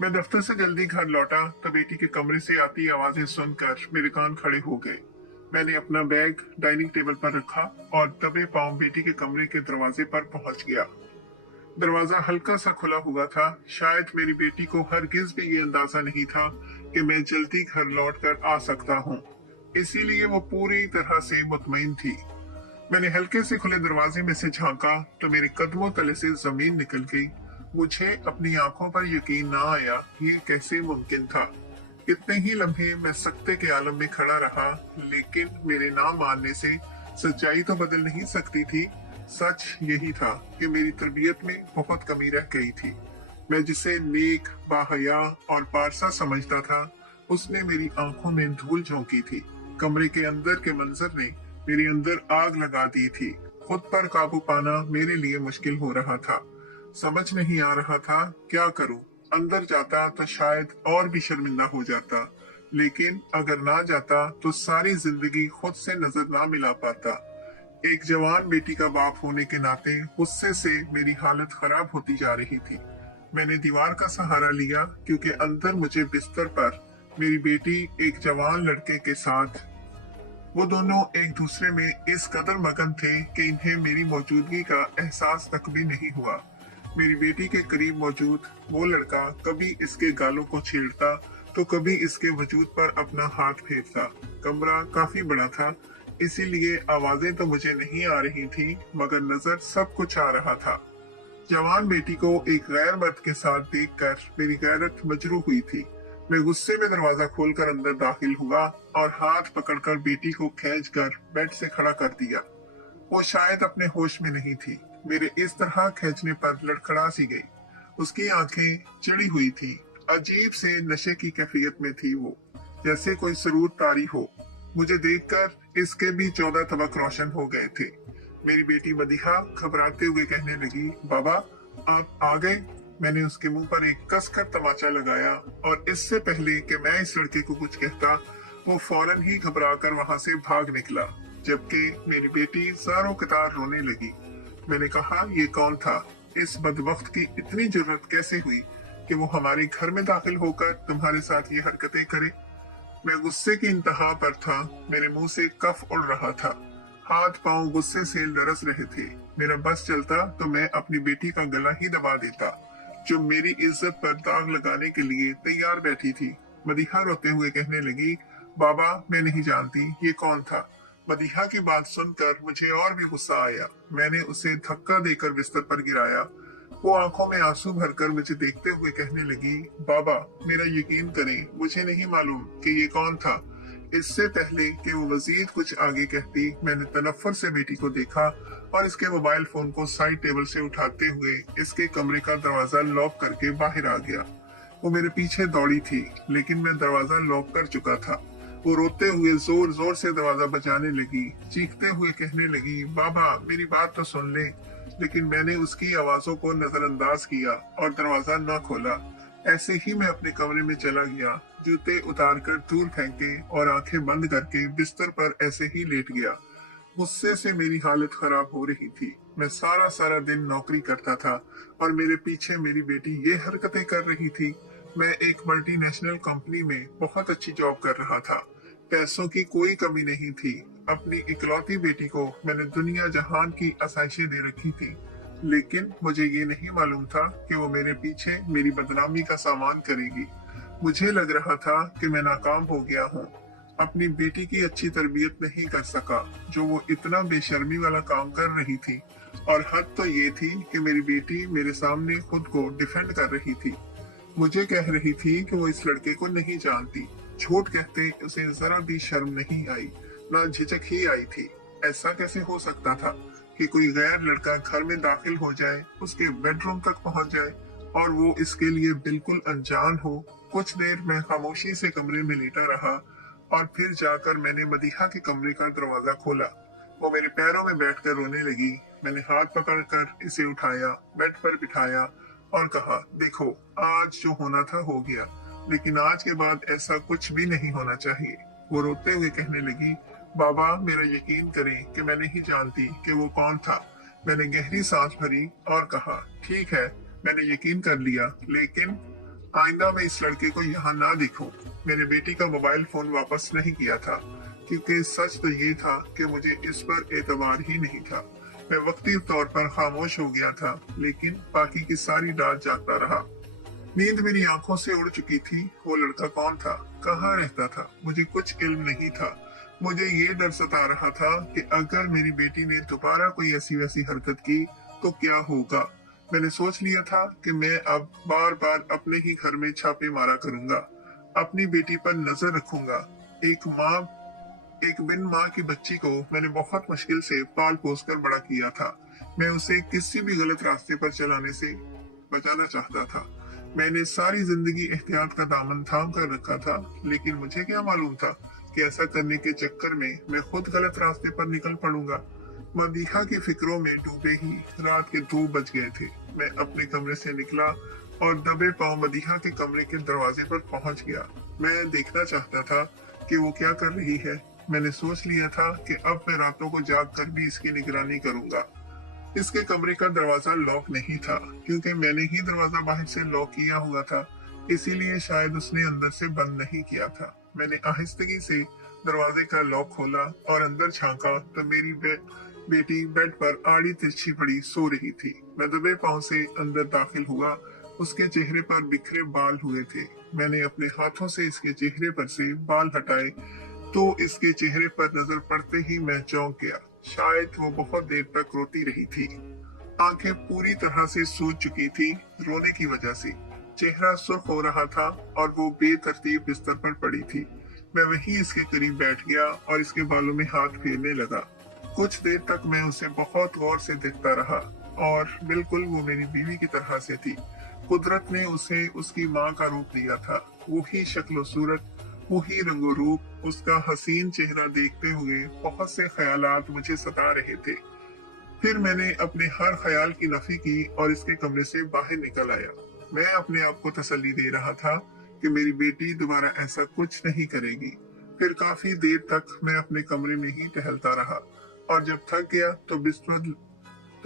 मैं दफ्तर से जल्दी घर लौटा तो बेटी के कमरे से आती आवाजें सुनकर मेरे कान खड़े हो गए। मैंने अपना बैग डाइनिंग टेबल पर रखा और दबे पांव बेटी के कमरे के दरवाजे पर पहुंच गया। दरवाजा हल्का सा खुला हुआ था। शायद मेरी बेटी को हरगिज भी ये अंदाजा नहीं था कि मैं जल्दी घर लौट कर आ सकता हूँ, इसीलिए वो पूरी तरह से मुतमईन थी। मैंने हल्के से खुले दरवाजे में से झांका तो मेरे कदमों तले से जमीन निकल गई। मुझे अपनी आंखों पर यकीन ना आया, ये कैसे मुमकिन था। कितने ही लम्हे मैं सकते के आलम में खड़ा रहा, लेकिन मेरे ना मानने से सच्चाई तो बदल नहीं सकती थी। सच यही था कि मेरी तरबियत में बहुत कमी रह गई थी। मैं जिसे नेक, बाहया और पारसा समझता था, उसने मेरी आंखों में धूल झोंकी थी। कमरे के अंदर के मंजर ने मेरे अंदर आग लगा दी थी। खुद पर काबू पाना मेरे लिए मुश्किल हो रहा था। समझ नहीं आ रहा था क्या करूं। अंदर जाता तो शायद और भी शर्मिंदा हो जाता, लेकिन अगर ना जाता तो सारी जिंदगी खुद से नजर ना मिला पाता। एक जवान बेटी का बाप होने के नाते गुस्से से मेरी हालत खराब होती जा रही थी। मैंने दीवार का सहारा लिया क्योंकि अंदर मुझे बिस्तर पर मेरी बेटी एक जवान लड़के के साथ, वो दोनों एक दूसरे में इस कदर मगन थे कि इन्हें मेरी मौजूदगी का एहसास तक भी नहीं हुआ। मेरी बेटी के करीब मौजूद वो लड़का कभी इसके गालों को छेड़ता तो कभी इसके वजूद पर अपना हाथ फेरता। कमरा काफी बड़ा था, इसीलिए आवाजें तो मुझे नहीं आ रही थी, मगर नजर सब कुछ आ रहा था। जवान बेटी को एक गैर मर्द के साथ देखकर मेरी गैरत मजरू हुई थी। मैं गुस्से में दरवाजा खोलकर अंदर दाखिल हुआ और हाथ पकड़कर बेटी को खींचकर बेड से खड़ा कर दिया। वो शायद अपने होश में नहीं थी। मेरे इस तरह खींचने पर लड़खड़ा सी गई। उसकी आंखें चिड़ी हुई थी। अजीब से नशे की कैफियत में थी वो, जैसे कोई सरूर तारी हो। मुझे देखकर इसके भी 14 तबक रोशन हो गए थे। मेरी बेटी मदीहा घबराते हुए कहने लगी, बाबा आप आ गए। मैंने उसके मुंह पर एक कसकर तमाचा लगाया और इससे पहले कि मैं इस लड़के को कुछ कहता, वो फौरन ही घबरा कर वहां से भाग निकला, जबकि मेरी बेटी ज़ारों कतार रोने लगी। मैंने कहा, ये कौन था? इस बदबख्त की इतनी जरूरत कैसे हुई कि वो हमारे घर में दाखिल होकर तुम्हारे साथ ये हरकतें करे? मैं गुस्से की इंतहा पर था। मेरे मुंह से कफ उड़ रहा था। हाथ पांव गुस्से से लरस रहे थे। मेरा बस चलता तो मैं अपनी बेटी का गला ही दबा देता, जो मेरी इज्जत पर दाग लगाने के लिए तैयार बैठी थी। मदीहा रोते हुए कहने लगी, बाबा मैं नहीं जानती ये कौन था। मदीहा की बात सुनकर मुझे और भी गुस्सा आया। मैंने उसे धक्का देकर बिस्तर पर गिराया। वो आंखों में आंसू भरकर मुझे देखते हुए कहने लगी, बाबा मेरा यकीन करें, मुझे नहीं मालूम कि ये कौन था। इससे पहले कि वो मजीद कुछ आगे कहती, मैंने तनफ्फुर से बेटी को देखा और इसके मोबाइल फोन को साइड टेबल से उठाते हुए इसके कमरे का दरवाजा लॉक करके बाहर आ गया। वो मेरे पीछे दौड़ी थी, लेकिन मैं दरवाजा लॉक कर चुका था। वो रोते हुए जोर जोर से दरवाजा बजाने लगी, चीखते हुए कहने लगी, बाबा मेरी बात तो सुन ले। लेकिन मैंने उसकी आवाजों को नजरअंदाज किया और दरवाजा न खोला। ऐसे ही मैं अपने कमरे में चला गया, जूते उतारकर दूर फेंके और आंखें बंद करके बिस्तर पर ऐसे ही लेट गया। गुस्से से मेरी हालत खराब हो रही थी। मैं सारा सारा दिन नौकरी करता था और मेरे पीछे मेरी बेटी ये हरकतें कर रही थी। मैं एक मल्टीनेशनल कंपनी में बहुत अच्छी जॉब कर रहा था। पैसों की कोई कमी नहीं थी। अपनी इकलौती बेटी को मैंने दुनिया जहान की आसाइशें दे रखी थी, लेकिन मुझे ये नहीं मालूम था कि वो मेरे पीछे मेरी बदनामी का सामान करेगी। मुझे लग रहा था कि मैं नाकाम हो गया हूँ। अपनी बेटी की अच्छी तरबियत नहीं कर सका, जो वो इतना बेशर्मी वाला काम कर रही थी। और हद तो ये थी कि मेरी बेटी मेरे सामने खुद को डिफेंड कर रही थी। मुझे कह रही थी कि वो इस लड़के को नहीं जानती। झूठ कहते उसे जरा भी शर्म नहीं आई, ना झिझक ही आई थी। ऐसा कैसे हो सकता था कि कोई गैर लड़का घर में दाखिल हो जाए, उसके बेडरूम तक पहुंच जाए और वो इसके लिए बिल्कुल अनजान हो। कुछ देर मैं खामोशी से कमरे में लेटा रहा और फिर जाकर मैंने मदीहा के कमरे का दरवाजा खोला। वो मेरे पैरों में बैठकर रोने लगी। मैंने हाथ पकड़कर इसे उठाया, बेड पर बिठाया और कहा, देखो आज जो होना था हो गया, लेकिन आज के बाद ऐसा कुछ भी नहीं होना चाहिए। वो रोते हुए कहने लगी, बाबा मेरा यकीन करें कि मैं नहीं जानती कि वो कौन था। मैंने गहरी सांस भरी और कहा, ठीक है मैंने यकीन कर लिया, लेकिन आइंदा मैं इस लड़के को यहाँ ना देखूं। मैंने बेटी का मोबाइल फोन वापस नहीं किया था, क्योंकि सच तो ये था कि मुझे इस पर एतबार ही नहीं था। मैं वक्ती तौर पर खामोश हो गया था, लेकिन बाकी की सारी रात जागता रहा। नींद मेरी आंखों से उड़ चुकी थी। वो लड़का कौन था, कहाँ रहता था, मुझे कुछ इल्म नहीं था। मुझे ये डर सता रहा था कि अगर मेरी बेटी ने दोबारा कोई ऐसी वैसी हरकत की तो क्या होगा। मैंने सोच लिया था कि मैं अब बार बार अपने ही घर में छापे मारा करूंगा, अपनी बेटी पर नजर रखूंगा। एक बिन माँ की बच्ची को मैंने बहुत मुश्किल से पाल पोस कर बड़ा किया था। मैं उसे किसी भी गलत रास्ते पर चलाने से बचाना चाहता था। मैंने सारी जिंदगी एहतियात का दामन थाम कर रखा था, लेकिन मुझे क्या मालूम था कि ऐसा करने के चक्कर में मैं खुद गलत रास्ते पर निकल पड़ूंगा। मदीहा की फिक्रों में डूबे ही रात के 2 बज गए थे। मैं अपने कमरे से निकला और दबे पांव मदीहा के कमरे के दरवाजे पर पहुंच गया। मैं देखना चाहता था कि वो क्या कर रही है। मैंने सोच लिया था कि अब मैं रातों को जाग कर भी इसकी निगरानी करूंगा। इसके कमरे का दरवाजा लॉक नहीं था, क्योंकि मैंने ही दरवाजा बाहर से लॉक किया हुआ था। इसीलिए शायद उसने अंदर से बंद नहीं किया था। मैंने आहिस्तगी से दरवाजे का लॉक खोला और अंदर झांका तो मेरी बेटी बेड पर आड़ी तिरछी पड़ी सो रही थी। मैं दबे पांव से अंदर दाखिल हुआ। उसके चेहरे पर बिखरे बाल हुए थे। मैंने अपने हाथों से इसके चेहरे पर से बाल हटाए तो इसके चेहरे पर नजर पड़ते ही मैं चौंक गया। शायद वो बहुत देर तक रोती रही थी। आंखें पूरी तरह से सूज चुकी थी रोने की वजह से। चेहरा सुर्ख हो रहा था और वो बेतरतीब बिस्तर पर पड़ी थी। मैं वहीं इसके करीब बैठ गया और इसके बालों में हाथ फेरने लगा। कुछ देर तक मैं उसे बहुत गौर से देखता रहा और बिल्कुल वो मेरी बीवी की तरह से थी। कुदरत ने उसे उसकी माँ का रूप दिया था। वही शक्ल सूरत, वही रंगो रूप। उसका हसीन चेहरा देखते हुए बहुत से ख्यालात मुझे सता रहे थे। फिर मैंने अपने हर ख्याल की नफी की और इसके कमरे से बाहर निकल आया। मैं अपने आप को तसल्ली दे रहा था कि मेरी बेटी दोबारा ऐसा कुछ नहीं करेगी। फिर काफी देर तक मैं अपने कमरे में ही टहलता रहा और जब थक गया तो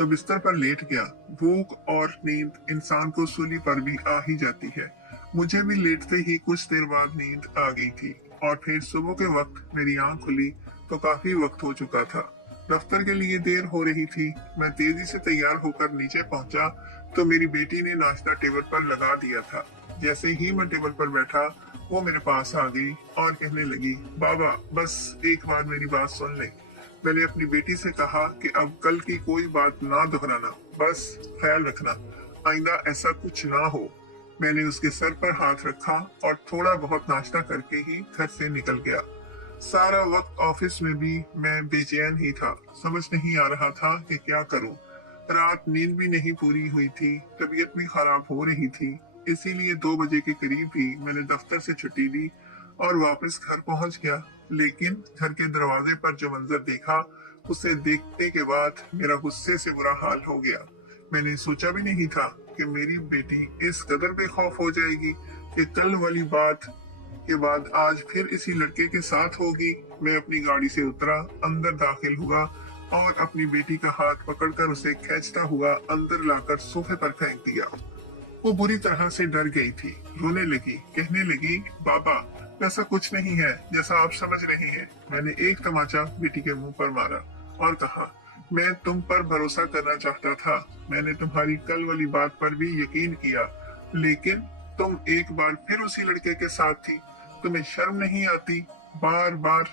बिस्तर पर लेट गया। भूख और नींद इंसान को सूली पर भी आ ही जाती है। मुझे भी लेटते ही कुछ देर बाद नींद आ गई थी और फिर सुबह के वक्त मेरी आंख खुली तो काफी वक्त हो चुका था। दफ्तर के लिए देर हो रही थी। मैं तेजी से तैयार होकर नीचे पहुंचा तो मेरी बेटी ने नाश्ता टेबल पर लगा दिया था। जैसे ही मैं टेबल पर बैठा वो मेरे पास आ गई और कहने लगी, बाबा बस एक बार मेरी बात सुन ले। मैंने अपनी बेटी से कहा कि अब कल की कोई बात ना दोहराना, बस ख्याल रखना आइंदा ऐसा कुछ ना हो। मैंने उसके सर पर हाथ रखा और थोड़ा बहुत नाश्ता करके ही घर से निकल गया। सारा वक्त ऑफिस में भी मैं बेचैन ही था। समझ नहीं आ रहा था कि क्या करूं। रात नींद भी नहीं पूरी हुई थी, तबीयत भी खराब हो रही थी। इसीलिए 2 बजे के करीब ही मैंने दफ्तर से छुट्टी ली और वापस घर पहुंच गया। लेकिन घर के दरवाजे पर जो मंजर देखा, उसे देखने के बाद मेरा गुस्से से बुरा हाल हो गया। मैंने सोचा भी नहीं था कि मेरी बेटी इस कदर बेखौफ हो जाएगी कि कल वाली बात के बाद आज फिर इसी लड़के के साथ होगी। मैं अपनी गाड़ी से उतरा, अंदर दाखिल हुआ और अपनी बेटी का हाथ पकड़कर उसे खींचता हुआ अंदर लाकर सोफे पर फेंक दिया। वो बुरी तरह से डर गई थी, रोने लगी, कहने लगी, बाबा ऐसा कुछ नहीं है जैसा आप समझ रहे हैं। मैंने एक तमाचा बेटी के मुंह पर मारा और कहा, मैं तुम पर भरोसा करना चाहता था। मैंने तुम्हारी कल वाली बात पर भी यकीन किया, लेकिन तुम एक बार फिर उसी लड़के के साथ थी। तुम्हें शर्म नहीं आती बार बार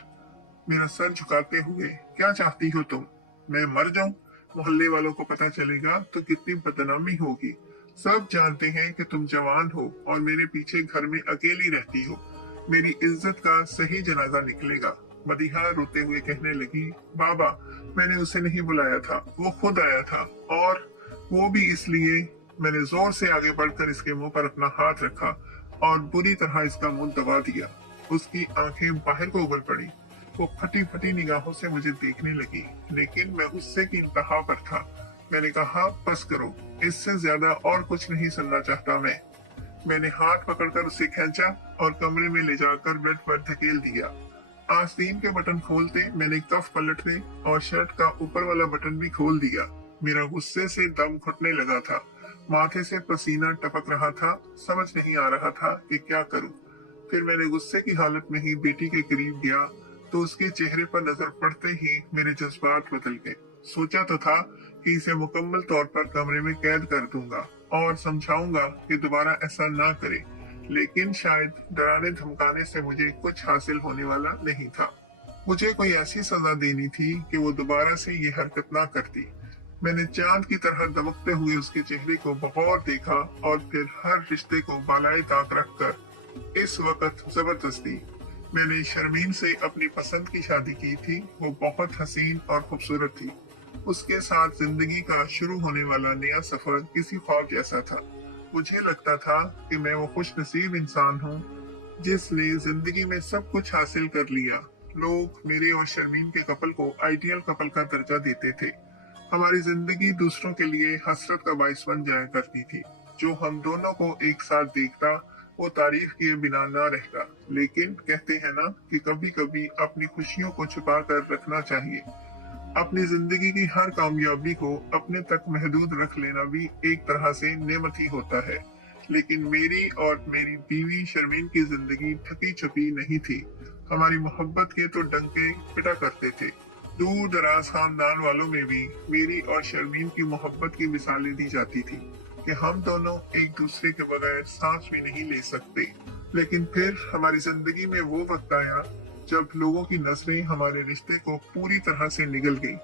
मेरा सर झुकाते हुए? क्या चाहती हो तुम, मैं मर जाऊं? मोहल्ले वालों को पता चलेगा तो कितनी बदनामी होगी। सब जानते हैं कि तुम जवान हो और मेरे पीछे घर में अकेली रहती हो। मेरी इज्जत का सही जनाजा निकलेगा। मदीहा रोते हुए कहने लगी, बाबा मैंने उसे नहीं बुलाया था, वो खुद आया था और वो भी इसलिए। मैंने जोर से आगे बढ़कर इसके मुंह पर अपना हाथ रखा और बुरी तरह इसका मुंह दबा दिया। उसकी आंखें बाहर को उगल पड़ी। वो फटी फटी निगाहों से मुझे देखने लगी, लेकिन मैं गुस्से की इंतहा पर था। मैंने कहा, बस करो, इससे ज्यादा और कुछ नहीं सुनना चाहता मैं। मैंने हाथ पकड़कर उसे खींचा और कमरे में ले जाकर बेड पर धकेल दिया। आस्तीन के बटन खोलते मैंने कफ पलटने और शर्ट का ऊपर वाला बटन भी खोल दिया। मेरा गुस्से से दम घुटने लगा था। माथे से पसीना टपक रहा था। समझ नहीं आ रहा था कि क्या करूं। फिर मैंने गुस्से की हालत में ही बेटी के करीब गया तो उसके चेहरे पर नजर पड़ते ही मेरे जज्बात बदल गए। सोचा तो था कि इसे मुकम्मल तौर पर कमरे में कैद कर दूंगा और समझाऊंगा कि दोबारा ऐसा ना करे, लेकिन शायद डराने धमकाने से मुझे कुछ हासिल होने वाला नहीं था। मुझे कोई ऐसी सजा देनी थी कि वो दोबारा से ये हरकत ना करती। मैंने चांद की तरह दमकते हुए उसके चेहरे को बगौर देखा और फिर हर रिश्ते को बालाए ताक रखकर इस वक्त जबरदस्ती। मैंने शर्मीन से अपनी पसंद की शादी की थी। वो बहुत हसीन और खूबसूरत थी। उसके साथ जिंदगी का शुरू होने वाला नया सफर किसी ख्वाब जैसा था। मुझे लगता था कि मैं वो खुश नसीब इंसान हूँ जिसने जिंदगी में सब कुछ हासिल कर लिया। लोग मेरे और शर्मीन के कपल को आइडियल कपल का दर्जा देते थे। हमारी जिंदगी दूसरों के लिए हसरत का बाइस बन जाया करती थी। जो हम दोनों को एक साथ देखता वो तारीफ किए बिना ना रहता। लेकिन कहते हैं ना कि कभी कभी अपनी खुशियों को छुपा कर रखना चाहिए। अपनी जिंदगी की हर कामयाबी को अपने तक महदूद रख लेना भी एक तरह से नेमत ही होता है। लेकिन मेरी और मेरी बीवी शर्मीन की जिंदगी थकी छुपी नहीं थी। हमारी मोहब्बत के तो डंके पिटा करते थे। दूर दराज खानदान वालों में भी मेरी और शर्मीन की मोहब्बत की मिसालें दी जाती थी कि हम दोनों एक दूसरे के बगैर सांस भी नहीं ले सकते। लेकिन फिर हमारी जिंदगी में वो वक्त आया जब लोगों की नजरें हमारे रिश्ते को पूरी तरह से निगल गई।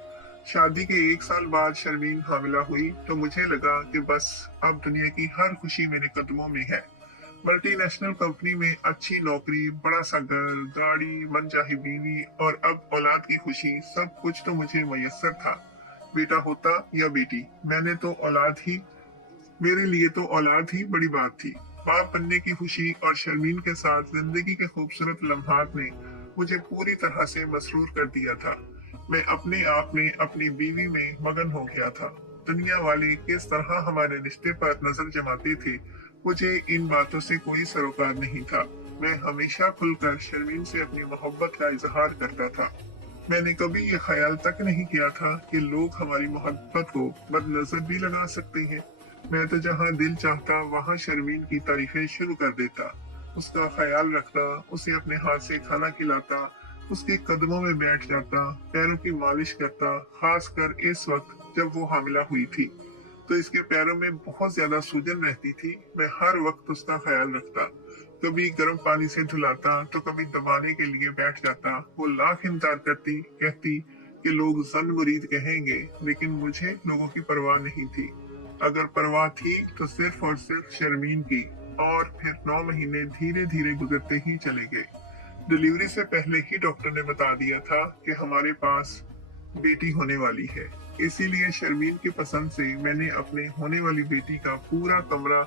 शादी के एक साल बाद शर्मीन हामिला हुई तो मुझे लगा कि बस अब दुनिया की हर खुशी मेरे कदमों में है। मल्टीनेशनल कंपनी में अच्छी नौकरी, बड़ा सा घर, गाड़ी, मनचाही बीवी और अब औलाद की खुशी, सब कुछ तो मुझे मयस्सर था। बेटा होता या बेटी, मेरे लिए तो औलाद ही बड़ी बात थी। बाप बनने की खुशी और शर्मीन के साथ जिंदगी के खूबसूरत लम्हात ने मुझे पूरी तरह से मसरूर कर दिया था। मैं अपने आप में अपनी बीवी में मगन हो गया था। दुनिया वाले किस तरह हमारे रिश्ते पर नजर जमाते थे, मुझे इन बातों से कोई सरोकार नहीं था। मैं हमेशा खुलकर शर्मीन से अपनी मोहब्बत का इजहार करता था। मैंने कभी ये ख्याल तक नहीं किया था कि लोग हमारी मोहब्बत को बदनजर भी लगा सकते हैं। मैं तो जहाँ दिल चाहता वहाँ शर्मीन की तारीफें शुरू कर देता, उसका ख्याल रखता, उसे अपने हाथ से खाना खिलाता, उसके कदमों में बैठ जाता, पैरों की मालिश करता। खासकर इस वक्त जब वो हामिला हुई थी तो इसके पैरों में बहुत ज्यादा सूजन रहती थी। मैं हर वक्त उसका ख्याल रखता, कभी गर्म पानी से धुलाता तो कभी दबाने के लिए बैठ जाता। वो लाख इनकार करती, कहती कि लोग जन मुरीद कहेंगे, लेकिन मुझे लोगों की परवाह नहीं थी। अगर परवाह थी तो सिर्फ और सिर्फ शर्मीन की। और फिर 9 महीने धीरे धीरे गुजरते ही चले गए। डिलीवरी से पहले ही डॉक्टर ने बता दिया था कि हमारे पास बेटी होने वाली है। इसीलिए शर्मीन की पसंद से मैंने अपने होने वाली बेटी का पूरा कमरा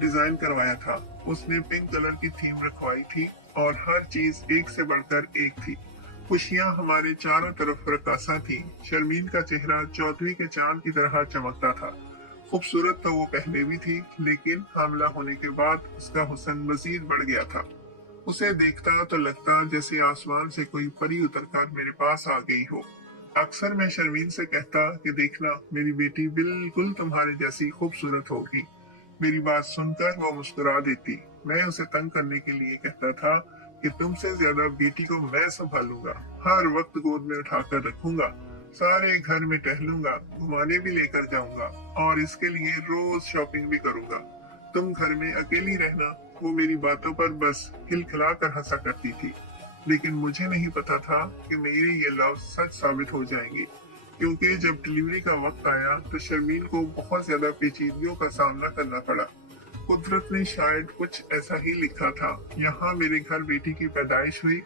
डिजाइन करवाया था। उसने पिंक कलर की थीम रखवाई थी और हर चीज एक से बढ़कर एक थी। खुशियां हमारे चारों तरफ रकासा थी। शर्मीन का चेहरा चौदहवीं के चांद की तरह चमकता था। खूबसूरत तो वो पहले भी थी, लेकिन हामला होने के बाद उसका हुस्न मजीद बढ़ गया था। उसे देखता तो लगता जैसे आसमान से कोई परी उतरकर मेरे पास आ गई हो। अक्सर मैं शर्मीन से कहता कि देखना, मेरी बेटी बिल्कुल तुम्हारे जैसी खूबसूरत होगी। मेरी बात सुनकर वो मुस्कुरा देती। मैं उसे तंग करने के लिए कहता था कि तुमसे ज्यादा बेटी को मैं संभालूंगा, हर वक्त गोद में उठाकर रखूंगा, सारे घर में टहलूंगा, घुमाने भी लेकर जाऊंगा और इसके लिए रोज शॉपिंग भी करूंगा। तुम घर में अकेली रहना। वो मेरी बातों पर बस खिलखिला कर हंसा करती थी, लेकिन मुझे नहीं पता था कि मेरे ये लफ्ज सच साबित हो जाएंगे। क्योंकि जब डिलीवरी का वक्त आया तो शर्मीन को बहुत ज्यादा पेचीदगियों का सामना करना पड़ा। कुदरत ने शायद कुछ ऐसा ही लिखा था। यहाँ मेरे घर बेटी की पैदाइश हुई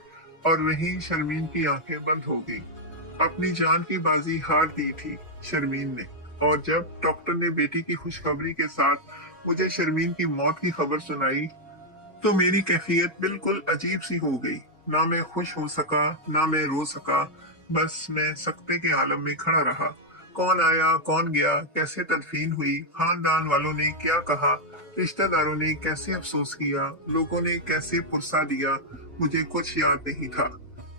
और वहीं शर्मीन की आंखें बंद हो गई। अपनी जान की बाजी हार दी थी शर्मीन ने। और जब डॉक्टर ने बेटी की खुशखबरी के साथ मुझे शर्मीन की मौत की खबर सुनाई तो मेरी कैफियत बिल्कुल अजीब सी हो गई। ना मैं खुश हो सका, ना मैं रो सका, बस मैं सकते के आलम में खड़ा रहा। कौन आया, कौन गया, कैसे तदफीन हुई, खानदान वालों ने क्या कहा, रिश्तेदारों ने कैसे अफसोस किया, लोगों ने कैसे पुरसा दिया, मुझे कुछ याद नहीं था।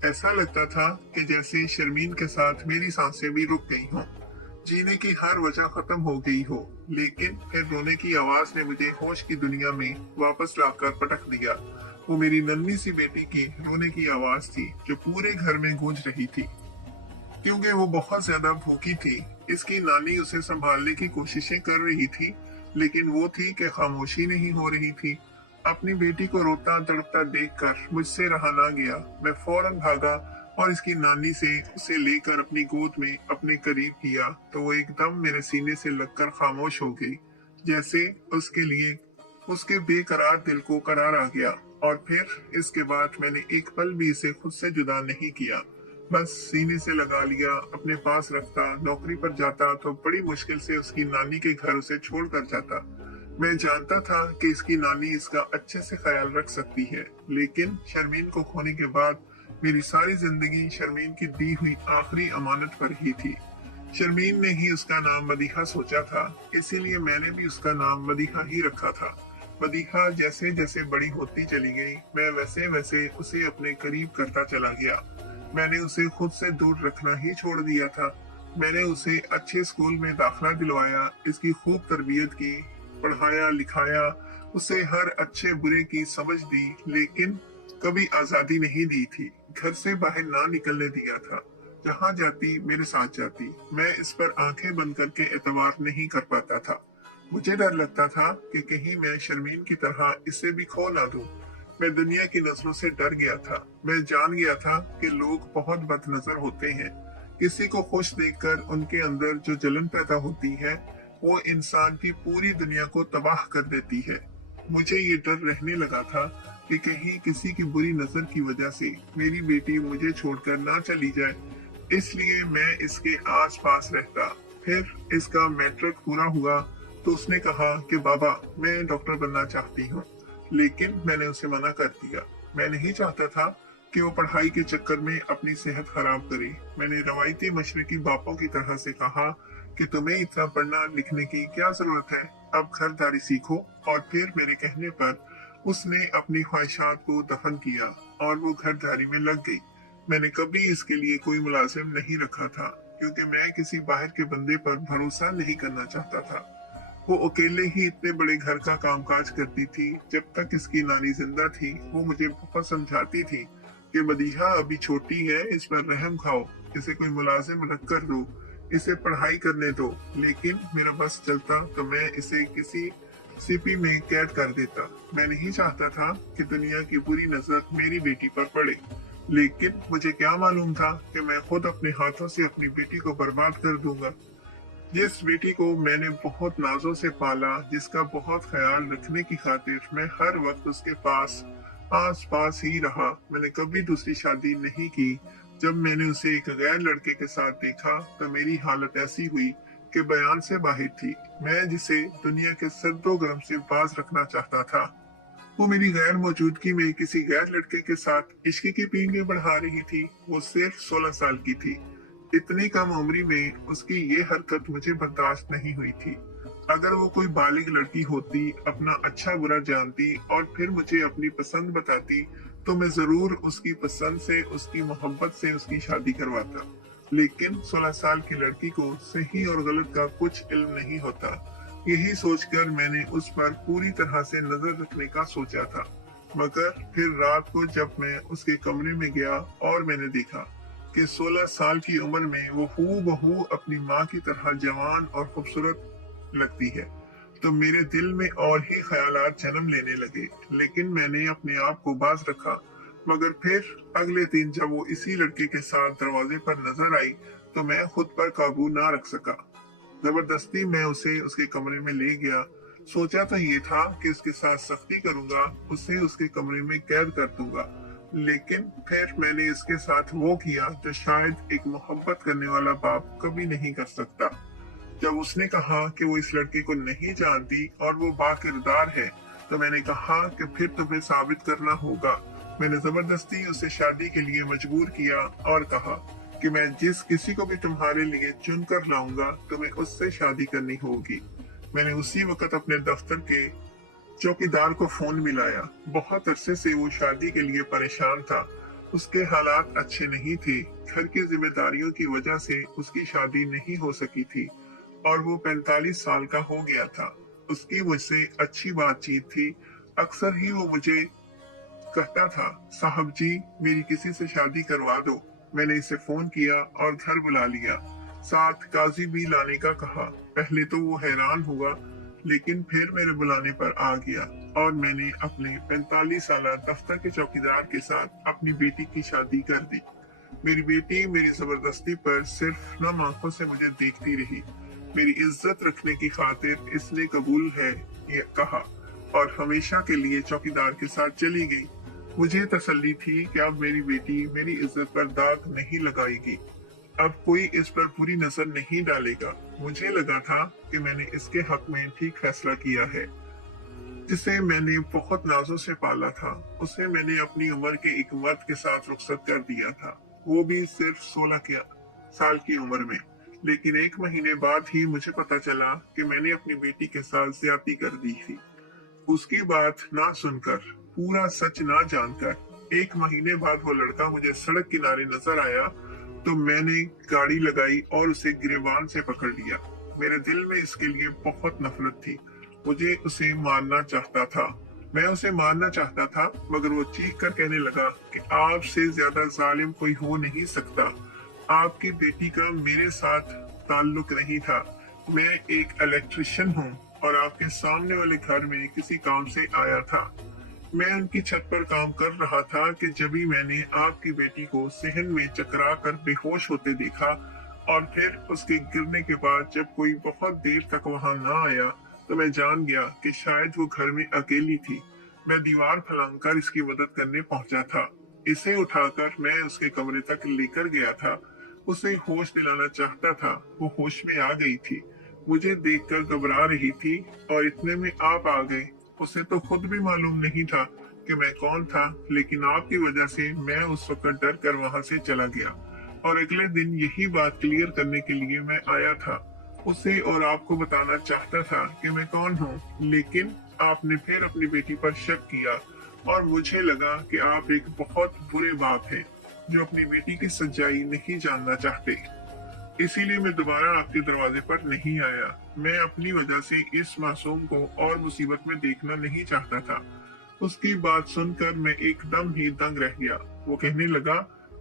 ऐसा लगता था कि जैसे शर्मीन के साथ मेरी सांसें भी रुक गई हों। जीने की हर वजह खत्म हो गई हो, लेकिन फिर रोने की आवाज ने मुझे होश की दुनिया में वापस लाकर पटक दिया। वो मेरी नन्ही सी बेटी की रोने की आवाज थी जो पूरे घर में गूंज रही थी, क्योंकि वो बहुत ज्यादा भूखी थी। इसकी नानी उसे संभालने की कोशिशें कर रही थी, लेकिन वो थी कि खामोशी नहीं हो रही थी। अपनी बेटी को रोता तड़पता देखकर मुझसे रहा ना गया। मैं फौरन भागा और इसकी नानी से उसे लेकर अपनी गोद में अपने करीब किया, तो वो एकदम मेरे सीने से लगकर खामोश हो गई, जैसे उसके लिए उसके बेकरार दिल को करार आ गया। और फिर इसके बाद मैंने एक पल भी इसे खुद से जुदा नहीं किया, बस सीने से लगा लिया, अपने पास रखता। नौकरी पर जाता तो बड़ी मुश्किल से उसकी नानी के घर उसे छोड़ कर जाता। मैं जानता था कि इसकी नानी इसका अच्छे से ख्याल रख सकती है, लेकिन शर्मीन को खोने के बाद मेरी सारी जिंदगी शर्मीन की दी हुई आखिरी अमानत पर ही थी। शर्मीन ने ही उसका नाम मदीहा सोचा था, इसीलिए मैंने भी उसका नाम मदीहा ही रखा था। मदीहा जैसे जैसे बड़ी होती चली गई, मैं वैसे वैसे उसे अपने करीब करता चला गया। मैंने उसे खुद से दूर रखना ही छोड़ दिया था। मैंने उसे अच्छे स्कूल में दाखिला दिलवाया, इसकी खूब तरबियत की, पढ़ाया लिखाया, उसे हर अच्छे बुरे की समझ दी, लेकिन कभी आजादी नहीं दी थी। घर से बाहर ना निकलने दिया था। जहाँ जाती मेरे साथ जाती। मैं इस पर आंखें बंद करके एतबार नहीं कर पाता था। मुझे डर लगता था कि कहीं मैं शर्मीन की तरह इसे भी खो ना दूं। मैं दुनिया की नजरों से डर गया था। मैं जान गया था कि लोग बहुत बदनजर होते हैं। किसी को खुश देखकर उनके अंदर जो जलन पैदा होती है, वो इंसान की पूरी दुनिया को तबाह कर देती है। मुझे ये डर रहने लगा था कि कहीं किसी की बुरी नजर की वजह से मेरी बेटी मुझे छोड़कर ना चली जाए, इसलिए मैं इसके आस पास रहता। फिर इसका मैट्रिक पूरा हुआ तो उसने कहा कि बाबा, मैं डॉक्टर बनना चाहती हूँ, लेकिन मैंने उसे मना कर दिया। मैं नहीं चाहता था कि वो पढ़ाई के चक्कर में अपनी सेहत खराब करे। मैंने रवायती मशरकी बापों की तरह से कहा कि तुम्हें इतना पढ़ना लिखने की क्या जरूरत है, अब घरदारी सीखो। और फिर मेरे कहने पर उसने अपनी ख्वाहिशात को दफन किया और वो घरदारी में लग गई। मैंने कभी इसके लिए कोई मुलाजिम नहीं रखा था, क्योंकि मैं किसी बाहर के बंदे पर भरोसा नहीं करना चाहता था। वो अकेले ही इतने बड़े घर का कामकाज करती थी। जब तक इसकी नानी जिंदा थी, वो मुझे बहुत समझाती थी कि मदीहा अभी छोटी है, इस पर रहम खाओ, इसे कोई मुलाजिम रख कर दो, इसे पढ़ाई करने दो। लेकिन मेरा बस चलता तो मैं इसे किसी सीपी में कैद कर देता। मैं नहीं चाहता था कि दुनिया की बुरी नजर मेरी बेटी पर पड़े, लेकिन मुझे क्या मालूम था कि मैं खुद अपने हाथों से अपनी बेटी को बर्बाद कर दूंगा। जिस बेटी को मैंने बहुत नाजों से पाला, जिसका बहुत ख्याल रखने की खातिर मैं हर वक्त उसके पास आस पास ही रहा। मैंने कभी दूसरी शादी नहीं की। जब मैंने उसे एक गैर लड़के के साथ देखा तो मेरी हालत ऐसी हुई कि बयान से बाहर थी। मैं जिसे दुनिया के सर्दो गर्म से बाज रखना चाहता था, वो मेरी गैर मौजूदगी में किसी गैर लड़के के साथ इश्क की पींगे बढ़ा रही थी। वो सिर्फ 16 साल की थी। इतनी कम उम्री में उसकी ये हरकत मुझे बर्दाश्त नहीं हुई थी। अगर वो कोई बालिग लड़की होती, अपना अच्छा बुरा जानती और फिर मुझे अपनी पसंद बताती, तो मैं जरूर उसकी पसंद से, उसकी मोहब्बत से उसकी शादी करवाता। लेकिन 16 साल की लड़की को सही और गलत का कुछ इल्म नहीं होता। यही सोचकर मैंने उस पर पूरी तरह से नजर रखने का सोचा था। मगर फिर रात को जब मैं उसके कमरे में गया और मैंने देखा कि 16 साल की उम्र में वो हूबहू अपनी माँ की तरह जवान और खूबसूरत लगती है, तो मेरे दिल में और ही ख्यालात जन्म लेने लगे। लेकिन मैंने अपने आप को बाज रखा। मगर फिर अगले दिन जब वो इसी लड़के के साथ दरवाजे पर नजर आई, तो मैं खुद पर काबू ना रख सका। जबरदस्ती मैं उसे उसके कमरे में ले गया। सोचा तो ये था कि उसके साथ सख्ती करूंगा, उसे उसके कमरे में कैद कर दूंगा, लेकिन फिर मैंने इसके साथ वो किया जो शायद एक मोहब्बत करने वाला बाप कभी नहीं कर सकता। जब उसने कहा कि वो इस लड़के को नहीं जानती और वो बाकिरदार है, तो मैंने कहा कि फिर तुम्हें साबित करना होगा। मैंने जबरदस्ती उसे शादी के लिए मजबूर किया और कहा कि मैं जिस किसी को भी तुम्हारे लिए चुन कर लाऊंगा, तुम्हें उससे शादी करनी होगी। मैंने उसी वक्त अपने दफ्तर के चौकीदार को फोन मिलाया। बहुत अरसे से वो शादी के लिए परेशान था। उसके हालात अच्छे नहीं थे। घर की जिम्मेदारियों की वजह से उसकी शादी नहीं हो सकी थी और वो 45 साल का हो गया था। उसकी मुझसे अच्छी बातचीत थी। अक्सर ही वो मुझे कहता था, साहब जी, मेरी किसी से शादी करवा दो। मैंने इसे फोन किया और घर बुला लिया, साथ काजी भी लाने का कहा। पहले तो वो हैरान हुआ, लेकिन फिर मेरे बुलाने पर आ गया और मैंने अपने 45 साल दफ्तर के चौकीदार के साथ अपनी बेटी की शादी कर दी। मेरी बेटी मेरी जबरदस्ती पर सिर्फ नम आंखों से मुझे देखती रही। मेरी इज्जत रखने की खातिर इसने कबूल है ये कहा और हमेशा के लिए चौकीदार के साथ चली गई। मुझे तसल्ली थी कि अब मेरी बेटी मेरी इज्जत पर दाग नहीं लगाएगी, अब कोई इस पर बुरी नजर नहीं डालेगा। मुझे लगा था कि मैंने इसके हक में ठीक फैसला किया है। जिसे मैंने बहुत नाजों से पाला था, उसे मैंने अपनी उम्र के एक मर्द के साथ रुखसत कर दिया था, वो भी सिर्फ 16 साल की उम्र में। लेकिन एक महीने बाद ही मुझे पता चला कि मैंने अपनी बेटी के साथ ज्यादती कर दी थी। उसकी बात ना सुनकर, पूरा सच ना जानकर, एक महीने बाद वो लड़का मुझे सड़क किनारे नजर आया तो मैंने गाड़ी लगाई और उसे गिरबान से पकड़ लिया। मेरे दिल में इसके लिए बहुत नफरत थी। मुझे उसे मारना चाहता था, मैं उसे मारना चाहता था, मगर वो चीख कर कहने लगा कि आपसे ज्यादा जालिम कोई हो नहीं सकता। आपकी बेटी का मेरे साथ ताल्लुक नहीं था। मैं एक इलेक्ट्रिशियन हूँ और आपके सामने वाले घर में किसी काम से आया था। मैं उनकी छत पर काम कर रहा था कि जब ही मैंने आपकी बेटी को सहन में चकरा कर बेहोश होते देखा और फिर उसके गिरने के बाद जब कोई बहुत देर तक वहां ना आया तो मैं जान गया कि शायद वो घर में अकेली थी। मैं दीवार फलांग इसकी मदद करने पहुंचा था। इसे उठाकर मैं उसके कमरे तक लेकर गया था। उसे होश दिलाना चाहता था। वो होश में आ गई थी, मुझे देखकर घबरा रही थी और इतने में आप आ गए। उसे तो खुद भी मालूम नहीं था कि मैं कौन था, लेकिन आपकी वजह से मैं उस वक्त डर कर वहां से चला गया और अगले दिन यही बात क्लियर करने के लिए मैं आया था। उसे और आपको बताना चाहता था कि मैं कौन हूँ, लेकिन आपने फिर अपनी बेटी पर शक किया और मुझे लगा कि आप एक बहुत बुरे बाप हैं जो अपनी बेटी की सच्चाई नहीं जानना चाहते। इसीलिए मैं दोबारा आपके दरवाजे पर नहीं आया। मैं अपनी वजह से इस मासूम को और मुसीबत में देखना नहीं चाहता था। उसकी बात सुनकर मैं एकदम ही दंग रह गया। वो कहने लगा,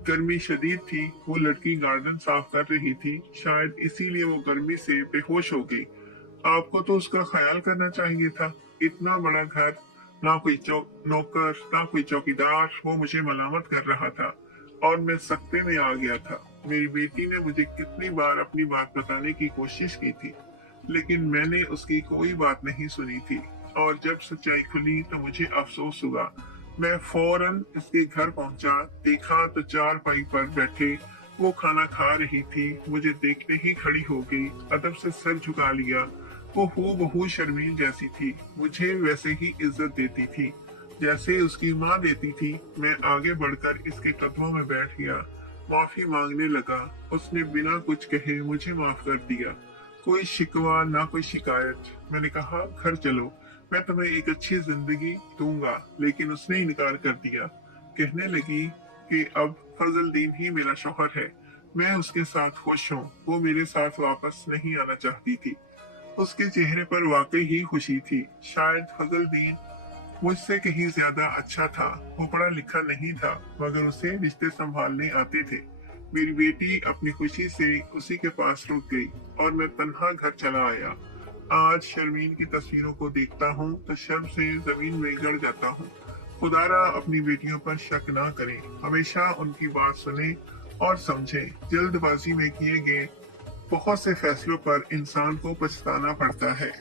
गर्मी शदीद थी, वो लड़की गार्डन साफ कर रही थी, शायद इसीलिए वो गर्मी से बेहोश हो गई। आपको तो उसका ख्याल करना चाहिए था। इतना बड़ा घर, ना कोई नौकर, ना कोई चौकीदार। वो मुझे मलामत कर रहा था और मैं सख्ते में आ गया था। मेरी बेटी ने मुझे कितनी बार अपनी बात बताने की कोशिश की थी, लेकिन मैंने उसकी कोई बात नहीं सुनी थी और जब सच्चाई खुली तो मुझे अफसोस हुआ। मैं फौरन इसके घर पहुंचा, देखा तो चारपाई पर बैठे वो खाना खा रही थी। मुझे देखते ही खड़ी हो गई, अदब से सर झुका लिया। वो हूबहू शर्मीन जैसी थी, मुझे वैसे ही इज्जत देती थी जैसे उसकी माँ देती थी। मैं आगे बढ़कर इसके कदमों में बैठ गया, माफी मांगने लगा। उसने बिना कुछ कहे मुझे माफ कर दिया, कोई शिकवा ना कोई शिकायत। मैंने कहा, घर चलो, मैं तुम्हें एक अच्छी जिंदगी दूंगा, लेकिन उसने इनकार कर दिया। कहने लगी कि अब फजलदीन ही मेरा शौहर है, मैं उसके साथ खुश हूँ। वो मेरे साथ वापस नहीं आना चाहती थी। उसके चेहरे पर वाकई ही खुशी थी। शायद फजलदीन मुझसे कहीं ज्यादा अच्छा था। वो पढ़ा लिखा नहीं था, मगर उसे रिश्ते संभालने आते थे। मेरी बेटी अपनी खुशी से उसी के पास रुक गई और मैं तन्हा घर चला आया। आज शर्मीन की तस्वीरों को देखता हूँ तो शर्म से जमीन में गड़ जाता हूँ। खुदारा अपनी बेटियों पर शक ना करें, हमेशा उनकी बात सुने और समझे। जल्दबाजी में किए गए बहुत से फैसलों पर इंसान को पछताना पड़ता है।